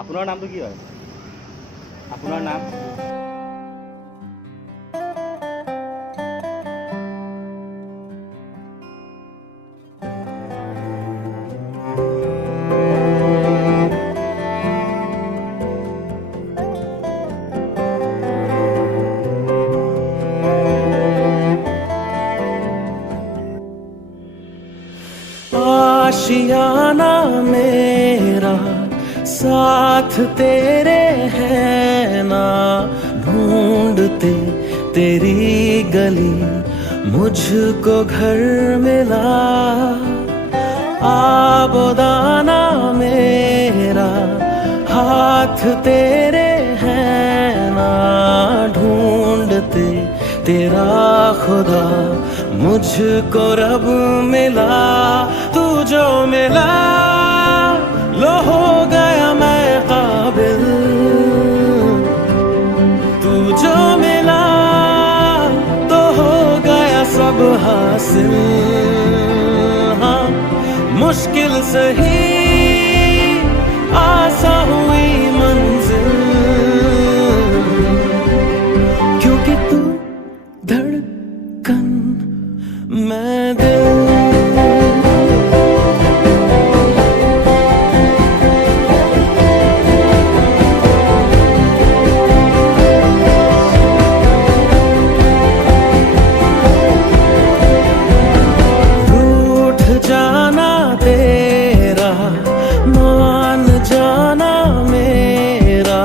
আপোনাৰ নামটো কি হয়? আপোনাৰ নাম? आशियाना मेरा साथ तेरे है ना, ढूंढते तेरी गली मुझको घर मिला। आबोदाना मेरा हाथ तेरे है ना, ढूंढते तेरा खुदा मुझको रब मिला। तू जो मिला लो हो गया मैं काबिल, तू जो मिला तो हो गया सब हासिल। हाँ मुश्किल सही आसा हुई मंजिल, क्योंकि तू धड़कन मैं दिल। जाना तेरा मान जाना मेरा,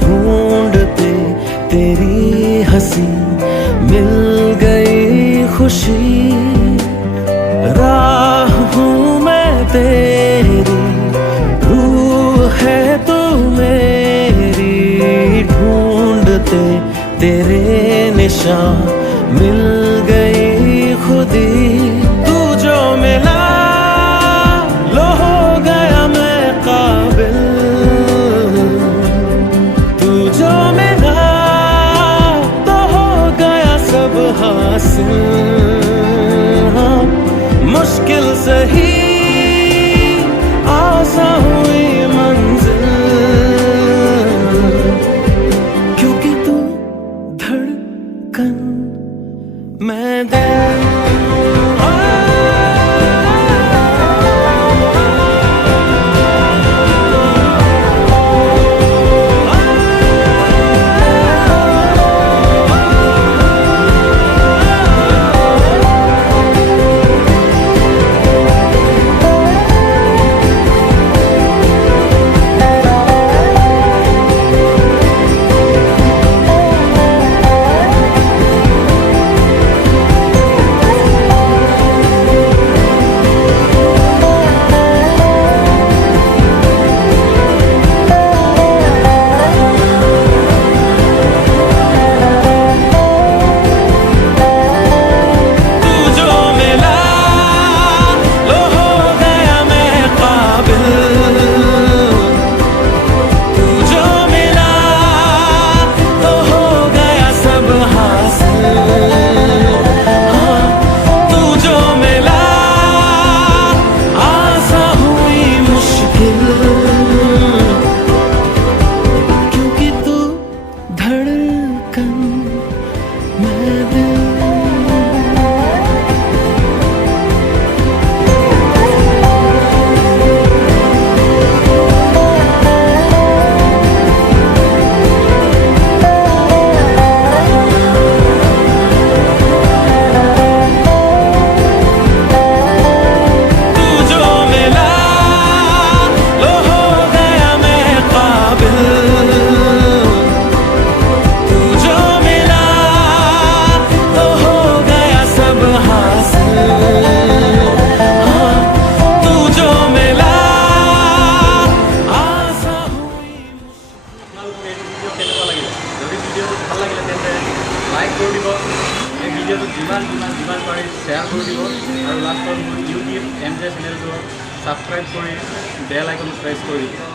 ढूंढते तेरी हंसी मिल गई खुशी। राह हूँ मैं तेरी, रूह है तू मेरी, ढूंढते तेरे निशान मिल गई खुदी। तू जो मिला लो हो गया मैं काबिल, तू जो मिला तो हो गया सब हासिल। हाँ मुश्किल सही आसा हुई मंजिल, क्योंकि तू धड़कन मैं दिल। যিমান পাৰে শ্বেয়াৰ কৰি দিব আৰু লাষ্টত মোৰ ইউটিউব MJ চেনেলটো ছাবস্ক্ৰাইব কৰি বেল আইকন প্ৰেছ কৰি দিব।